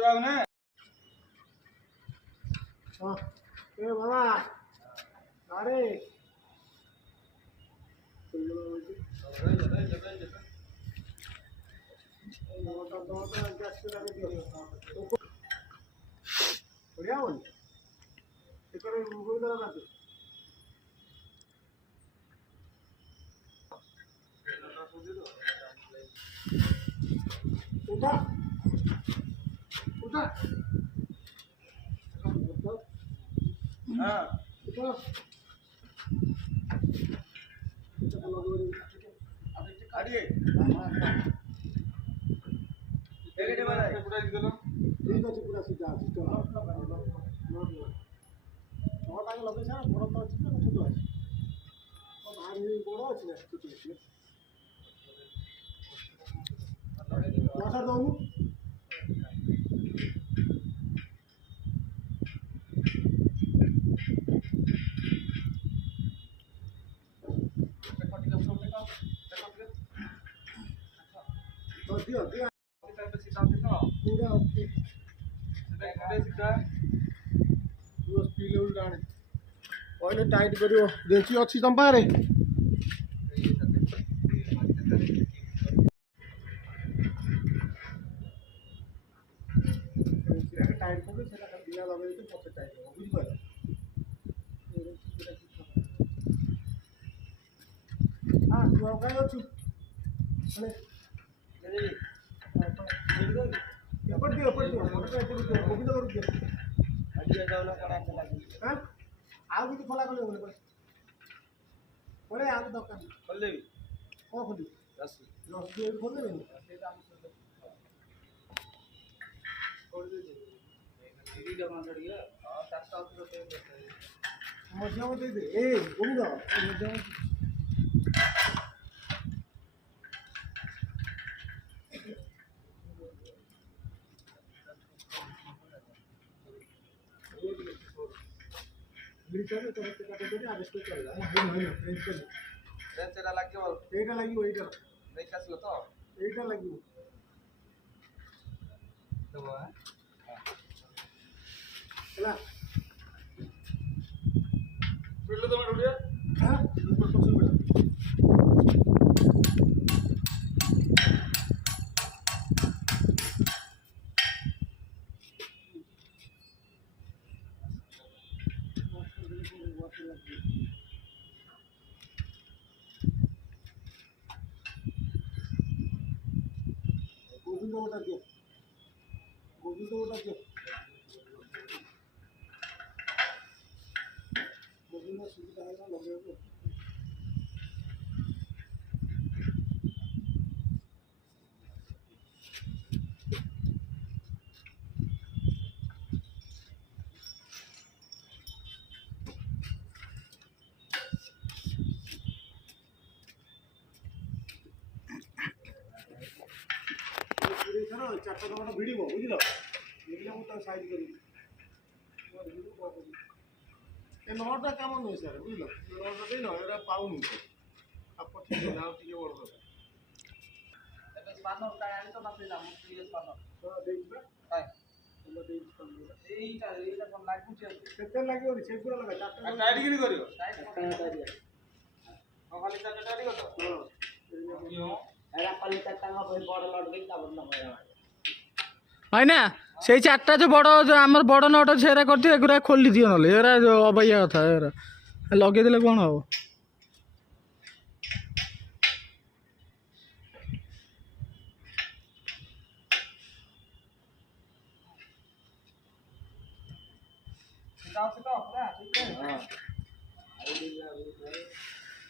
जाओ ना ए बाबा अरे बढ़िया बोल उठा उठा हाँ उठा आगे एक डे वाला पूरा इधर लो ठीक है पूरा सीधा चलो नोट आगे लगे सर बड़ तो अछि ना छोटो अछि और भारी बड़ अछि ना छोटो अछि माथा दऊ तो दियो दियो पूरा ओके सीधा रोज पीले उल्टाने पहले टाइट करियो रेची अछि तम पारे टाइट करियो सेटा बिना लगे तो पछे टाइट हो बुझ पारे हां तू आ गयो छु अरे एपट दियो मोटर एपट दियो गोविंद करू दियो आगे जाओ ना कड़ा लगी हां आउ किछ खोला खोले बोले परे आउ दरकार खोल ले को खोली रस्सी रस्सी खोल दे खोल दे दीदी जमा कर दिया हां 700 रुपए देते मजा में दे दे ए गोविंद मजा में मिलिटारी तो हते काटे दे आदेश को चल रहा है नहीं फ्रेंच को फ्रेंच रा लागियो एटा लागि ओइटा नहीं कसलो तो एटा लागि तो हां चला बिल्लो तो उड़िया हां ऊपर पछन बेटा गोविंद उठा दियो गोविंद उठा दियो गोविंद सुविधा है ना लगे को पूरे सर चारटा नंबर भिड़िबो बुझिलो देखले मु त साइज करी ए नोटा काम नहीं सर बुझिलो नोटा दे न एरा पाउनु आप ठीक है ना टिके बड़ हो ଏବେ ସ୍ପାନର ଟା ଆଣି ତ ନଥିଲା ମୁଁ ପ୍ରିୟ ସ୍ପାନର तो देखबा କାଇଁ तुम देख कर ଏଇଟା କଣ ଲାଗୁଛି केते लागो से पूरा लगा चारटा टाइट किनी करियो टाइट खाली चारटा टाइट कर हां क्यों एरा खाली चारटा का बड़ लट गई ता बंद हो है ना से चार्टा जो बड़ जो आम बड़ नट से कर खोली दियो ना एरा जो अबैया कथा एरा लगे देले कौन हम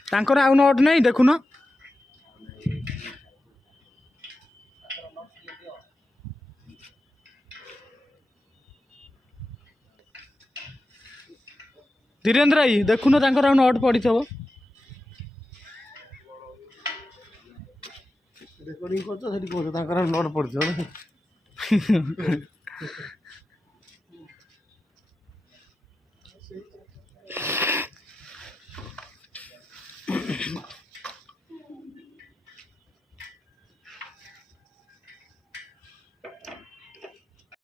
तांकर आउ नट नहीं देखुन धीरेन्द्र भाई देखुन तांकर आउ नट पड़ी थबो रेकर्डिंग करतो सेठी कोन तांकर नट पड़छ